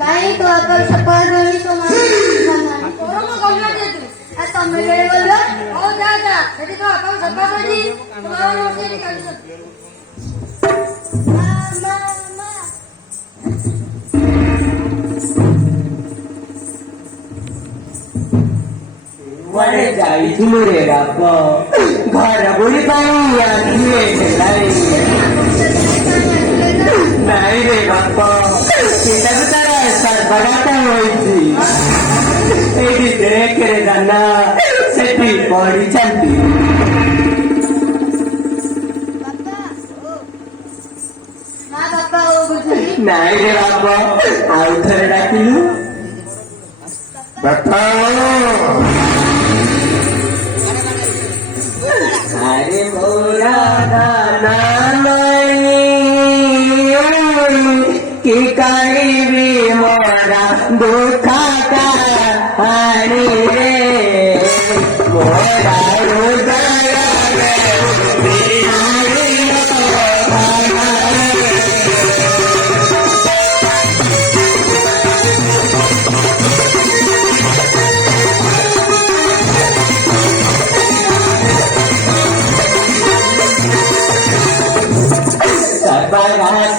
काही तो आपण सपाळी तो आता मेले बोल हो जा जा तरी तो आपण सपाळी तुम्हाला नोकरी काढू शकतो वड़े जाइथिलु रे बाप घर बुड़ी पाई आखिए नहीं रे बाप सीता तो तारा सर्वगाता होइछि एडी देख रे दाना सेठी पड़ी चलती नहीं रे बाप आउ थरे डाकिलु बापा अरे मोरा दाना कि करीबी मोरा दुखा का हरी रे मोरा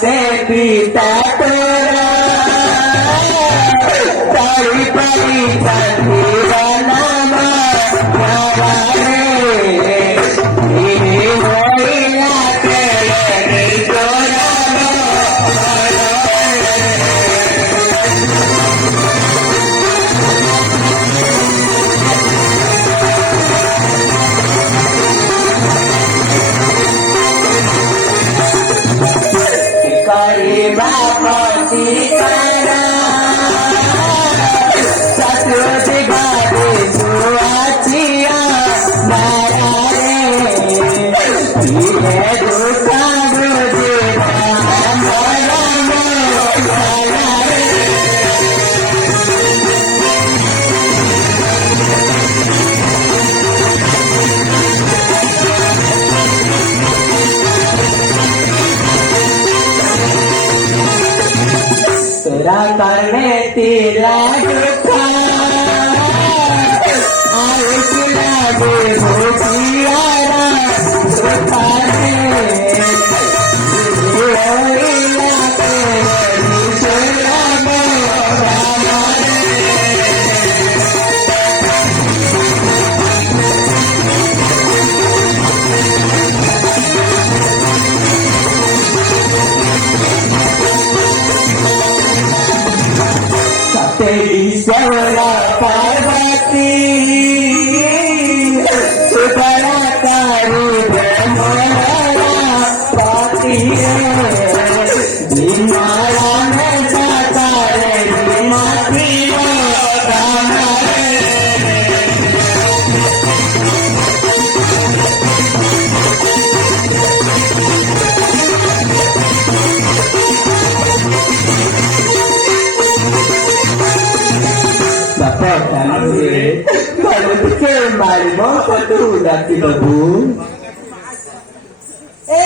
से पीता तोरा तारी परी तंदीरा नामा करने तेरा दुखा आयुष लागे भोजियारा सुखाने सवला पार्वती सुबरा तारू ब्रह्मरा पाती निमारा में जाता रे निमाती ଘର ଟିକେ ମାରିବ ଫଟୋ ଡାକି ଦବୁ। ଏ